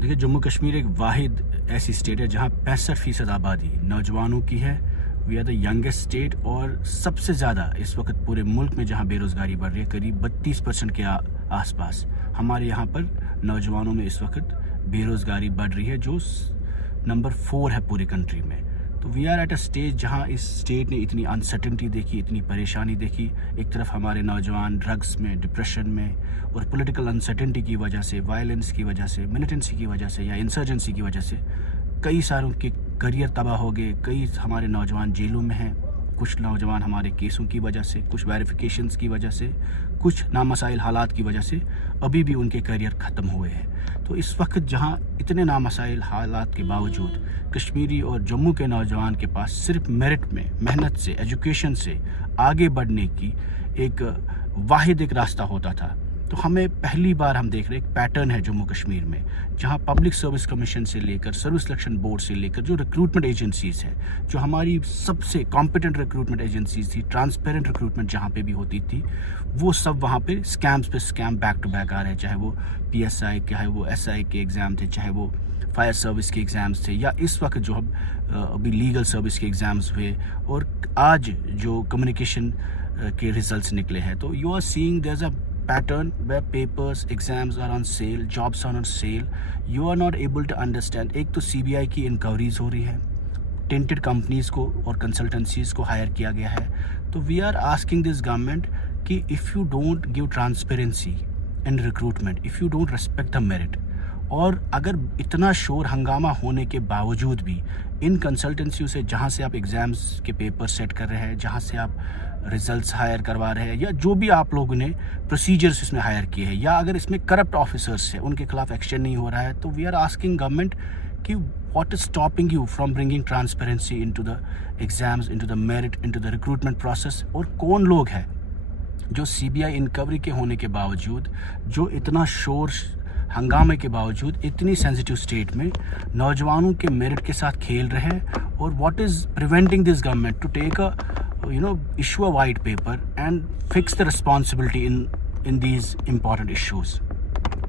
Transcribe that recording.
دیکھیے جموں کشمیر ایک واحد ایسی اسٹیٹ ہے جہاں 65% آبادی نوجوانوں کی ہے. We are the youngest state اور سب سے زیادہ اس وقت پورے ملک میں جہاں بے روزگاری بڑھ رہی ہے قریب 32% کے آس پاس ہمارے یہاں پر نوجوانوں میں اس وقت بے روزگاری بڑھ رہی ہے جو نمبر 4 ہے پوری کنٹری میں. تو we are at a stage جہاں اس اسٹیٹ نے اتنی انسرٹنٹی دیکھی, اتنی پریشانی دیکھی. ایک طرف ہمارے نوجوان ڈرگس میں, ڈپریشن میں اور پولیٹیکل انسرٹنٹی کی وجہ سے, وائلنس کی وجہ سے, ملیٹنسی کی وجہ سے یا انسرجنسی کی وجہ سے کئی ساروں کے کریئر تباہ ہو گئے. کئی ہمارے نوجوان جیلوں میں ہیں, کچھ نوجوان ہمارے کیسوں کی وجہ سے, کچھ ویریفیکیشنز کی وجہ سے, کچھ نامسائل حالات کی وجہ سے ابھی بھی ان کے کریئر ختم ہوئے ہیں. تو اس وقت جہاں اتنے نامسائل حالات کے باوجود کشمیری اور جموں کے نوجوان کے پاس صرف میرٹ میں, محنت سے, ایجوکیشن سے آگے بڑھنے کی ایک واحد ایک راستہ ہوتا تھا. تو ہمیں پہلی بار ہم دیکھ رہے ہیں ایک پیٹرن ہے جموں کشمیر میں جہاں پبلک سروس کمیشن سے لے کر, سروس سلیکشن بورڈ سے لے کر جو ریکروٹمنٹ ایجنسیز ہیں, جو ہماری سب سے کمپیٹنٹ ریکروٹمنٹ ایجنسیز تھی, ٹرانسپیرنٹ ریکروٹمنٹ جہاں پہ بھی ہوتی تھی, وہ سب وہاں پہ اسکیمز پہ اسکیم بیک ٹو بیک آ رہے ہیں. چاہے وہ PSI, چاہے وہ SI کے ایگزام تھے, چاہے وہ فائر سروس کے ایگزامز تھے, یا اس وقت جو ابھی لیگل سروس کے ایگزامز ہوئے, اور آج جو کمیونیکیشن کے ریزلٹس نکلے ہیں. تو you are seeing there is a pattern where papers, exams are on sale, jobs are on sale. You are not able to understand. ایک تو CBI کی انکوائریز ہو رہی ہے, ٹینٹڈ کمپنیز کو اور کنسلٹنسیز کو ہائر کیا گیا ہے. تو we are asking this government کہ if you don't give transparency in recruitment, if you don't respect the merit, اور اگر اتنا شور ہنگامہ ہونے کے باوجود بھی ان کنسلٹنسیوں سے جہاں سے آپ ایگزامز کے پیپر سیٹ کر رہے ہیں, جہاں سے آپ ریزلٹس ہائر کروا رہے ہیں, یا جو بھی آپ لوگوں نے پروسیجرز اس میں ہائر کیے ہیں, یا اگر اس میں کرپٹ آفیسرس ہیں ان کے خلاف ایکشن نہیں ہو رہا ہے, تو وی آر آسکنگ گورنمنٹ کہ what is stopping you from bringing transparency into the exams, into the merit, into the recruitment process. اور کون لوگ ہیں جو CBI انکوائری کے ہونے کے باوجود, جو اتنا شور ہنگامے کے باوجود اتنی سینسٹیو اسٹیٹ میں نوجوانوں کے میرٹ کے ساتھ کھیل رہے ہیں, اور what is preventing this government to take issue a white paper and fix the responsibility in these important issues.